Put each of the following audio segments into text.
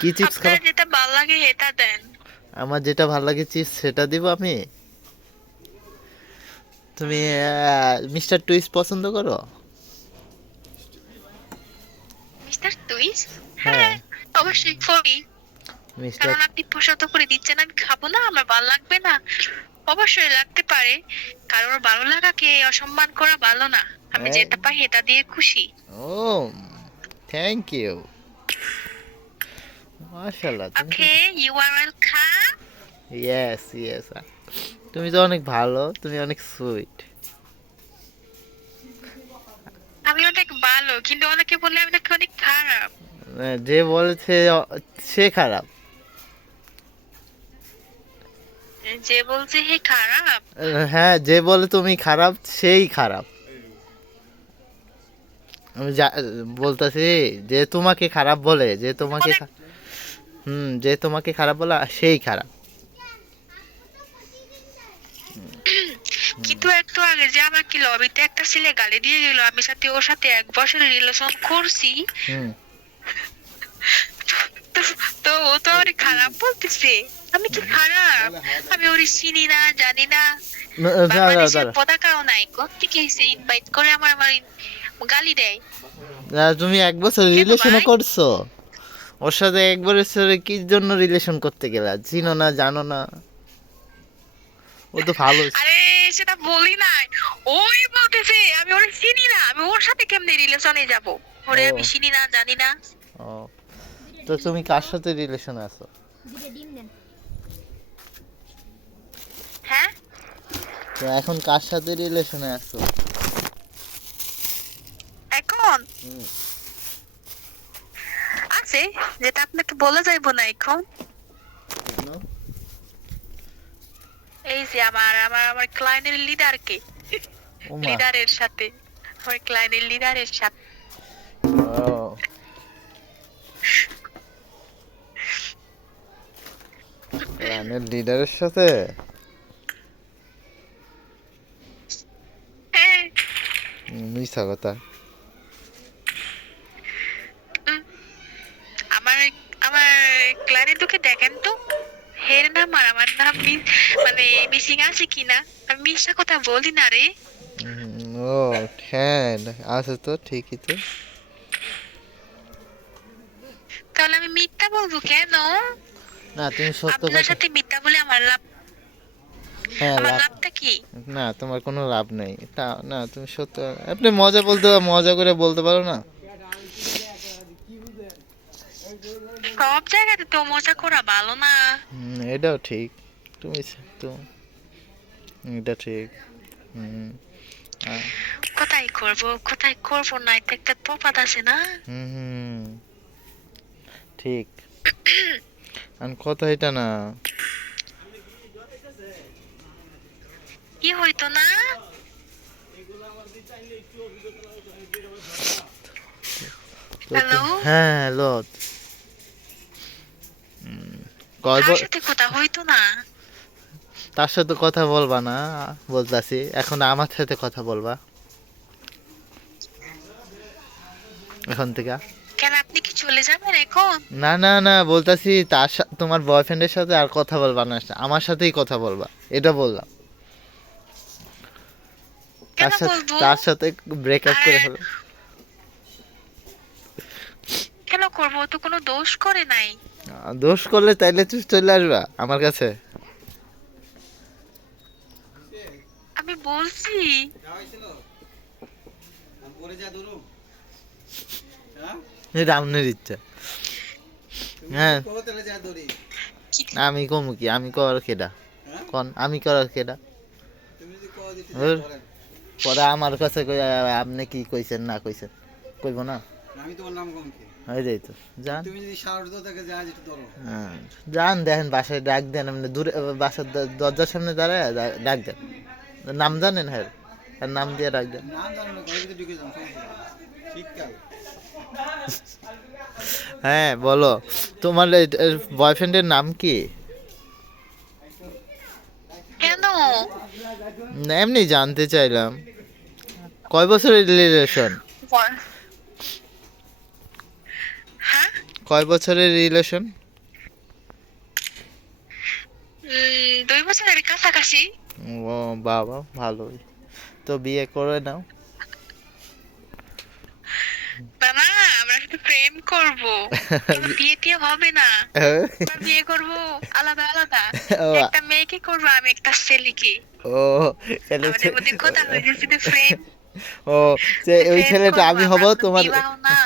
কি চিপস আপনার খাব যেটা ভালো লাগে এটা দেন। আমার যেটা ভালো লাগে চিপস সেটা দিব আমি? তুমি মিস্টার টুইস্ট পছন্দ করো? মিস্টার টুইস হ্যাঁ। হ্যাঁ অবশ্যই করি। মিস্টার আপনি পছন্দ করে দিচ্ছেন আমি খাব না আমার ভালো লাগবে না। অবশ্যই লাগতে পারে। কারোর ভালো লাগাকে অসম্মান করা ভালো না। আমি হ্যাঁ। যেটা পাই এটা দিয়ে খুশি। ও থ্যাংক ইউ মাশাআল্লাহ okay you are welcome yes yes তুমি তো অনেক ভালো তুমি অনেক সুইট আমি অনেক ভালো কিন্তু অনেকে বলে আমি নাকি অনেক খারাপ। যে বলেছে সে খারাপ। যে বলছে হে খারাপ। হ্যাঁ যে বলে তুমি খারাপ সেই খারাপ। আমি যা বলতেছি যে তোমাকে খারাপ বলে যে তোমাকে হুম যে তোমাকে খারাপ বলে সেই খারাপ। কিন্তু একটু আগে যে আমাকে লবিতে একটা ছেলে গালি দিয়ে গেল আমি সাথে ওর সাথে এক বছরের রিলেশন করছি। তো- তো ও তো অনেক খারাপ বলতেছে। আমি কি খারাপ? আমি ওর চিনি না জানি না। না, বাংলাদেশের পতাকাও নাই। কোথেকে এসে ইনভাইট করে আমার আমার গালি দেয়? তুমি এক বছর রিলেশনে করছ? ওর সাথে এক বছরে কি জন্য রিলেশন করতে গেলা? চিনো না জানো না? ও তো ভালো আরে সেটা বলি নাই। ওই বলতেছে আমি ওর চিনি না আমি ওর সাথে কেমনে রিলেশনে যাব? ওরে আমি চিনি না জানি না। ও। তো তুমি কার সাথে রিলেশনে আছো? হ্যাঁ? তো এখন কার সাথে রিলেশনে আছো? এখন? আছে যেটা আপনাকে বলা যাইবো না এখন। এই যে আমার আমার আমার ক্লায়েন্টের লিডারকে ও মা। লিডারের সাথে। আমার ক্লায়েন্টের লিডারের সাথে। গানের লিডারের সাথে? হ্যাঁ। হুম, কথা আমার আমার তোকে দেখেন তো হের নাম আর আমার নাম মানে আছে কিনা আমি মিশা কথা বলি না রে ও হ্যাঁ আছে তো ঠিকই তো তাহলে আমি মিথ্যা বলব কেন না তুমি সত্য আপনার সাথে মিথ্যা বলে আমার লাভ হ্যাঁ আমার লাভটা কি না তোমার কোনো লাভ নেই তা না তুমি সত্য আপনি মজা বলতে মজা করে বলতে পারো না সব জায়গাতে তো মজা করা ভালো না। এটাও ঠিক। তুমি তো এটা ঠিক। কোথায় করব কোথায় করব না এটা একটা প্রপাত আছে না? হুম ঠিক। আর কথা এটা না। কি হইতো না? হ্যালো হ্যাঁ হ্যালো সাথে কথা হইতো না? তার সাথে কথা বলবা না বলতাছি। এখন আমার সাথে কথা বলবা। এখন থেকে। কেন আপনি কি চলে যাবেন এখন? না না না বলতাছি তার তোমার বয়ফ্রেন্ডের সাথে আর কথা বলবা না। আমার সাথেই কথা বলবা এটা বললাম। তার সাথে তার সাথে ব্রেকআপ করে ফেলো কেন করব ও তো কোনো দোষ করে নাই। দোষ করলে তাইলে তুই চলে আসবা আমার কাছে। আমি বলছি। আপনার ইচ্ছা। হ্যাঁ। আমি কমু কি? আমি কর কেডা কন আমি কর কেডা পরে আমার কাছে আপনি কি কইছেন না কইছেন কইব না? আমি তোমার নাম কম হয়ে যাই তো। যান। তুমি যদি সাহস দাও যা যেটা ধরো। হ্যাঁ, যান দেখেন বাসায় ডাক দেন আপনি দূরে বাসার দরজার সামনে দাঁড়ায় ডাক দেন। নাম জানেন হ্যাঁ? আর নাম দিয়ে ডাক দেন। নাম জানো না ঘরের ঢুকে সমস্যা শীতকাল হ্যাঁ বলো। তোমার বয়ফ্রেন্ডের নাম কি? কেন? না, এমনি জানতে চাইলাম। কয় বছরের রিলেশন বল- হ্যাঁ কয় বছরের রিলেশন দুই বছরের কাছাকাছি। ও বাবা ভালোই। তো বিয়ে করে নাও। বাবা আমরা শুধু প্রেম করব। বিয়ে টিয়ে হবে না। বিয়ে করব আলাদা আলাদা। একটা মেয়েকে করব আমি একটা ছেলেকে। ও তাহলে মধ্যে কথা হয়েছে শুধু প্রেম ও যে ওই ছেলেটা আমি হব তোমার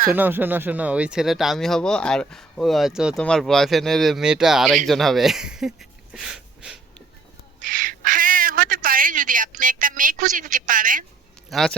শোনো শোনো শোনো ওই ছেলেটা আমি হব আর তো তোমার বয়ফ্রেন্ডের মেয়েটা আরেকজন হবে। হ্যাঁ হতে পারে যদি আপনি একটা মেয়ে খুঁজে দিতে পারেন। আচ্ছা।